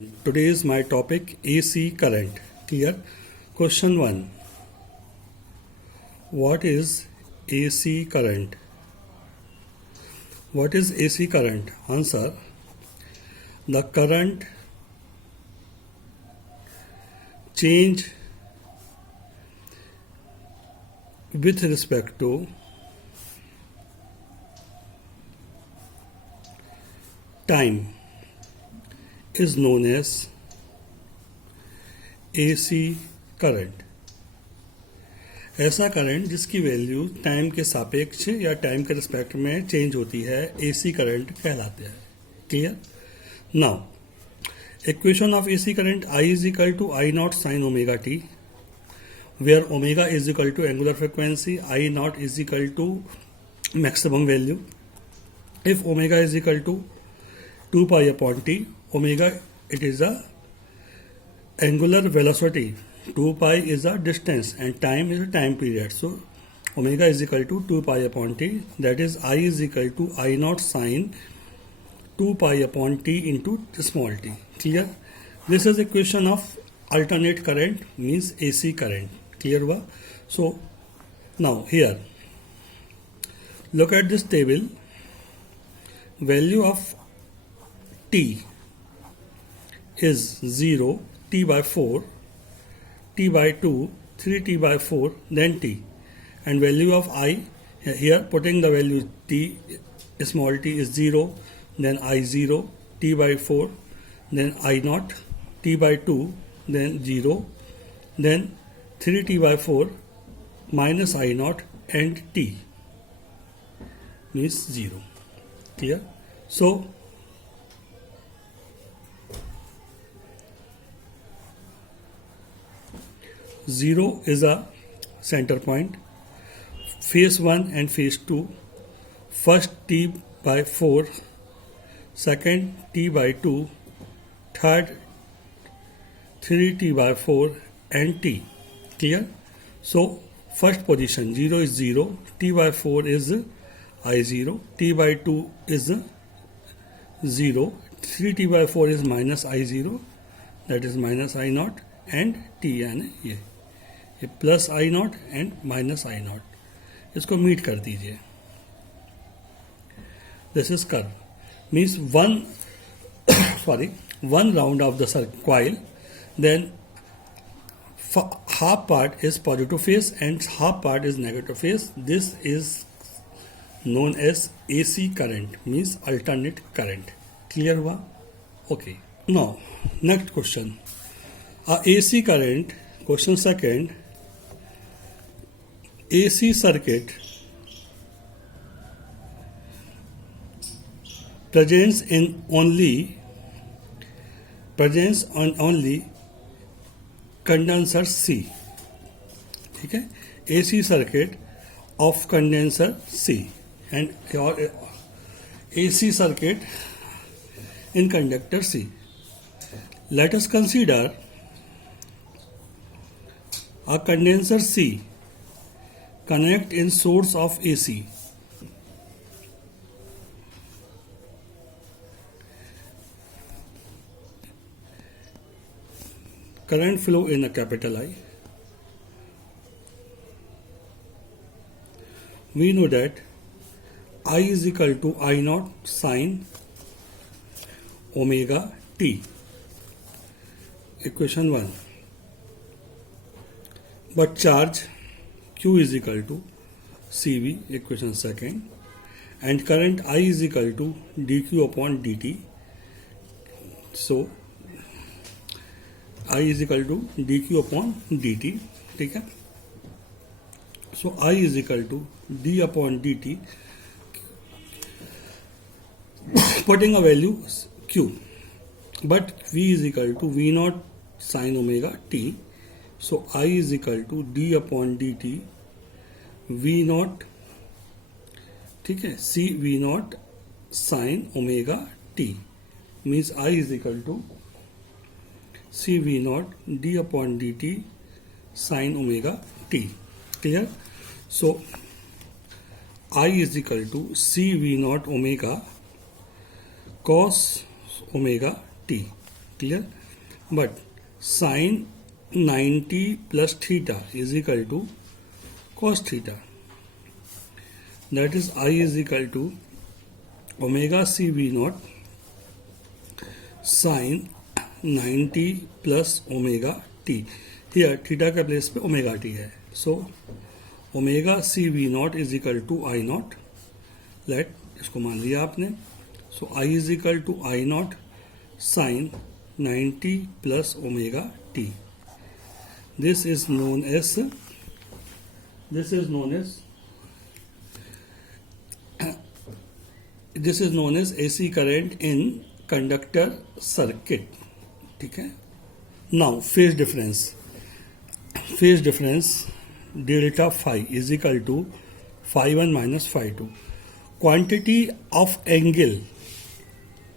Today is my topic AC current. Clear? Question 1. What is AC current? What is AC current? Answer. The current change with respect to time is known as AC current. ऐसा current जिसकी value time के सापेक्ष या time के respect में change होती है AC current कहलाते हैं. Clear? Now equation of AC current I is equal to I naught sin omega t, where omega is equal to angular frequency, I naught is equal to maximum value. If omega is equal to 2 pi upon t, omega it is a angular velocity, 2 pi is a distance and time is a time period. So omega is equal to 2 pi upon t, that is I is equal to I naught sin 2 pi upon t into small t. Clear? This is equation of alternate current, means AC current. Clear हुआ? So now here look at this table. Value of t is 0, t by 4, t by 2, 3t by 4, then t. And value of I, here putting the value t, small t is 0, then I0, t by 4, then I naught, t by 2, then 0, then 3t by 4 minus I naught and t means 0. Clear? So zero is a center point, phase 1 and phase 2, first t by 4, second t by 2, third 3t by 4 and t. Clear? So first position 0 is 0, t by 4 is I0, t by 2 is 0, 3t by 4 is minus I0, that is minus I naught and t यानी ये plus I naught and minus I naught, इसको meet कर दीजिए. This is curve, means one round of the coil, then half part is positive phase and half part is negative phase. This is known as AC current, means alternate current. Clear हुआ? Okay. Now next question. AC current. Question second. AC circuit presents on only condenser C. ठीक है? AC circuit of condenser C and your AC circuit in conductor C. Let us consider a condenser C connect in source of AC. Current flow in a capital I. We know that I is equal to I naught sin omega t. Equation 1. But charge Q is equal to CV, equation second, and current I is equal to dQ upon dt. So I is equal to dQ upon dt. ठीक है? So I is equal to d upon dt, putting a value Q, but V is equal to V naught sin omega t. So I is equal to d upon dt V naught, ठीक है, C V naught sin omega t, means I is equal to C V naught d upon dt sin omega t. Clear? So I is equal to C V naught omega cos omega t. clear, but sin 90 plus theta is equal to cos theta, that is I is equal to omega c v naught sin 90 plus omega t. Here theta का place पे omega t है, so omega C V naught is equal to I naught, let इसको मान लिया आपने, so I is equal to I naught sine 90 plus omega t. This is known as AC current in conductor circuit. ठीक है. Now phase difference delta phi is equal to phi one minus phi two. Quantity of angle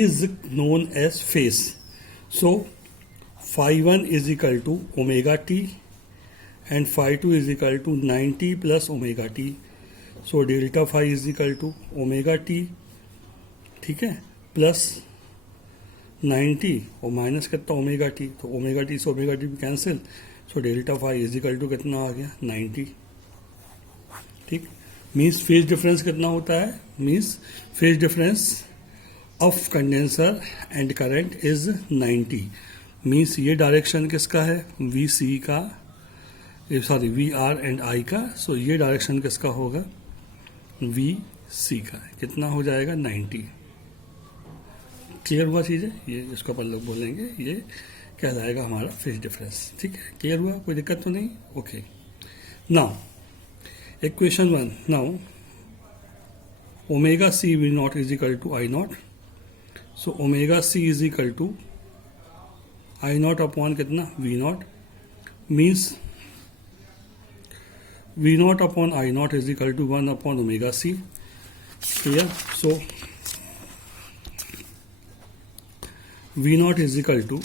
is known as phase. So phi 1 is equal to omega t and phi 2 is equal to 90 plus omega t. So delta phi is equal to omega t, ठीक है, plus 90 और minus कितना omega t, तो omega t से omega t भी cancel, so delta phi is equal to कितना आ गया 90. ठीक, मीन्स फेज डिफरेंस कितना होता है, means phase difference of condenser and current is 90. Means ये डायरेक्शन किसका है, वी सी का, sorry V R and I का, सो ये डायरेक्शन किसका होगा, वी सी का. कितना हो जाएगा 90. क्लियर हुआ चीज़ें, ये इसको अपन लोग बोलेंगे, ये कहलाएगा हमारा फेज डिफरेंस. ठीक है, क्लियर हुआ, कोई दिक्कत तो नहीं. Okay, now equation 1. Now omega C V naught is equal to I naught. So omega C is equal to I naught upon कितना, V naught. Means V naught upon I naught is equal to 1 upon omega C. Clear. So V naught is equal to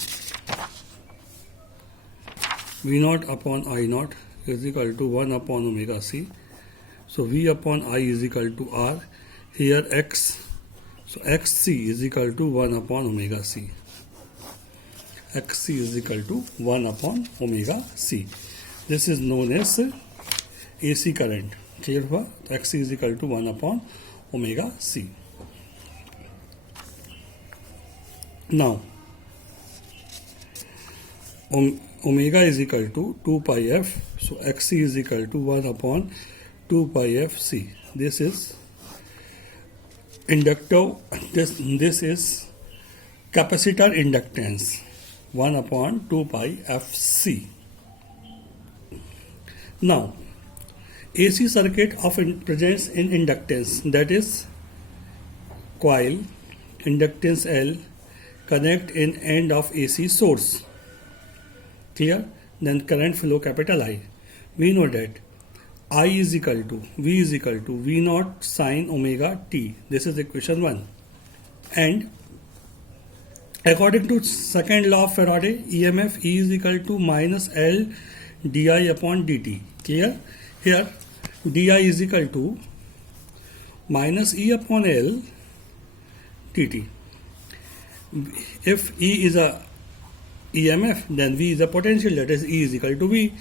V naught upon I naught is equal to 1 upon omega C. So V upon I is equal to are. Here x, so xc is equal to 1 upon omega c. xc is equal to 1 upon omega c. This is known as AC current. Clear हुआ, तो xc is equal to 1 upon omega c. Now omega is equal to 2 pi f, so xc is equal to 1 upon 2 pi f c. This is inductor, this is capacitor inductance 1 upon 2 pi fc. Now AC circuit of presents in inductance, that is coil, inductance L, connect in end of AC source. Clear. Then current flow capital I. We know that I is equal to V naught sin omega t. This is equation 1. And according to second law of Faraday, EMF E is equal to minus L di upon dt. Clear? Here di is equal to minus E upon L dt. If E is a EMF, then V is a potential, that is E is equal to V.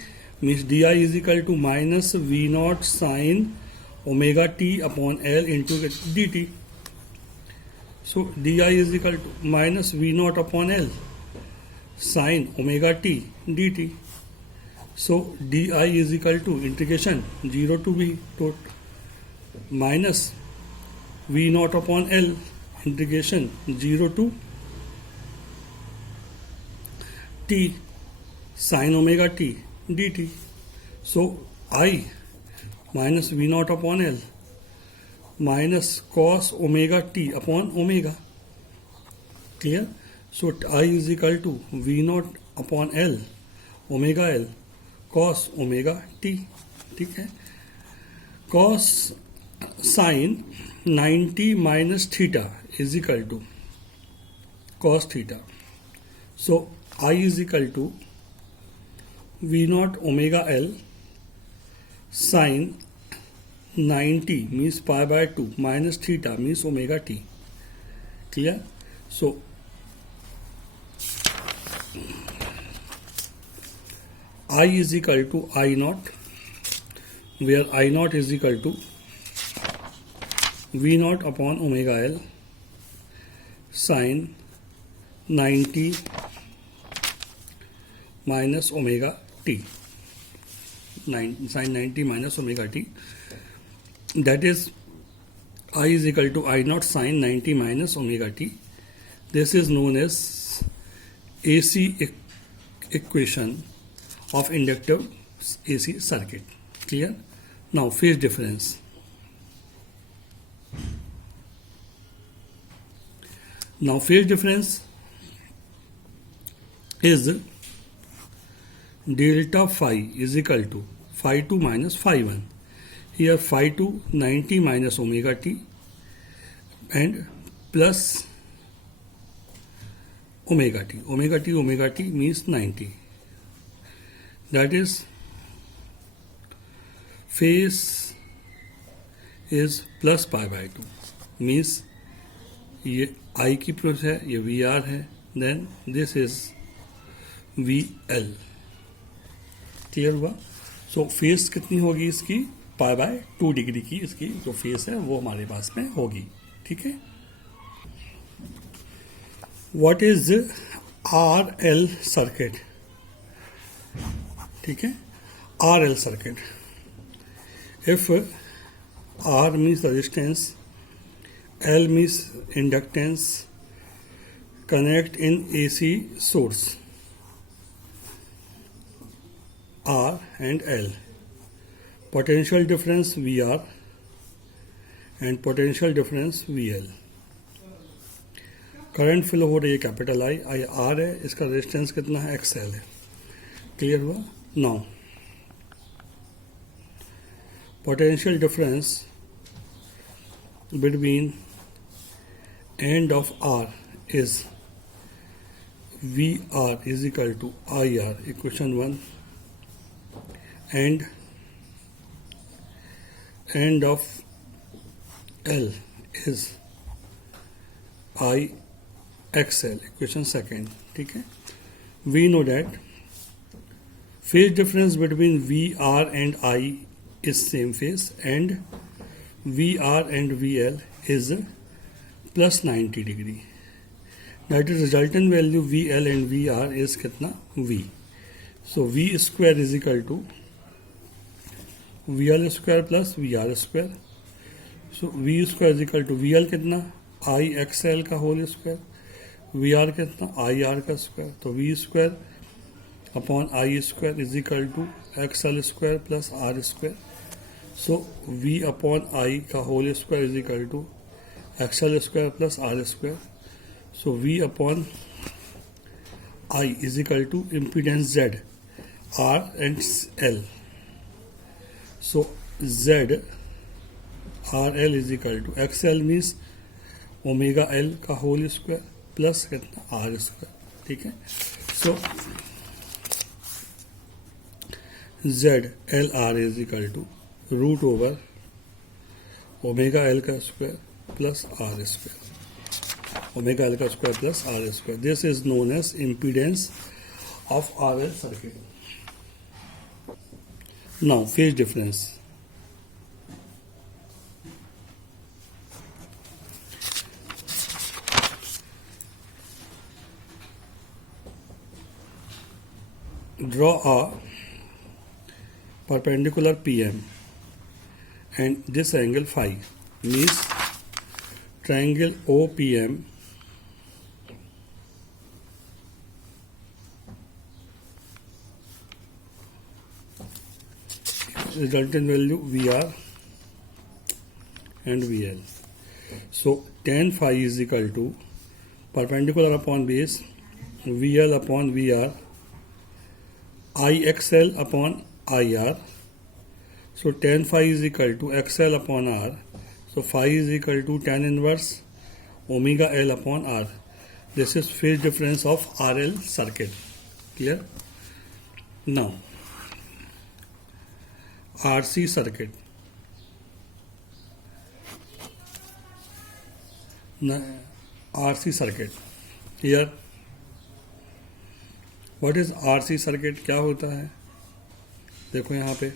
Means di is equal to minus V naught sin omega t upon L into dt. So di is equal to minus V naught upon L sin omega t dt. So di is equal to integration 0 to V to minus V naught upon L integration 0 to t sin omega t dt. So I minus V naught upon L minus cos omega t upon omega. Clear? So I is equal to V naught upon L omega L cos omega t. ठीक है. Cos sin 90 minus theta is equal to cos theta. So I is equal to V naught omega L sin 90 means pi by 2 minus theta means omega t. Clear? So I is equal to I naught, where I naught is equal to V naught upon omega L sin 90 minus omega t, sin 90 minus omega t, that is I is equal to I naught sin 90 minus omega t. This is known as AC equation of inductive AC circuit. Clear? Now phase difference. Now phase difference is delta phi is equal to phi 2 minus phi 1. Here phi 2 90 minus omega t and plus omega t. Omega t means 90. That is phase is plus pi by 2 means ये I की प्रोस है, ये VR है, then this is VL. Clear हुआ? So face कितनी होगी इसकी? पाई बाय 2 डिग्री की इसकी जो फेस है वो हमारे पास में होगी. ठीक है. What is RL circuit? ठीक है. RL circuit, if R means resistance, L means inductance, connect in AC source R and L. Potential difference VR and potential difference VL. Current flow हो रही है कैपिटल I R है, इसका resistance कितना है? XL है. क्लियर हुआ? Now potential difference between end of R is VR is equal to IR, equation 1, and end of L is IXL, equation 2. ठीक है. We know that phase difference between VR and I is same phase and VR and VL is plus 90 degree. That is resultant value VL and VR is कितना? V. So V square is equal to VL square plus VR square. So V square is equal to VL कितना? IXL का whole square, VR कितना? IR का square. तो V square upon I square is equal to XL square plus R square. So V upon I का whole square is equal to XL square plus R square. So V upon I is equal to impedance Z, R and L. So Z RL is equal to XL means omega L का whole square plus कितना? R square. ठीक है. So Z LR is equal to root over omega L का square plus R square, omega L का square plus R square. This is known as impedance of RL circuit. Now phase difference. Draw a perpendicular PM and this angle phi means triangle OPM resultant value VR and VL. So tan phi is equal to perpendicular upon base VL upon VR IXL upon IR. So tan phi is equal to XL upon R. So phi is equal to tan inverse omega L upon R. This is phase difference of RL circuit. Clear? Now RC circuit. RC circuit. Here what is RC circuit? क्या होता है? देखो यहाँ पे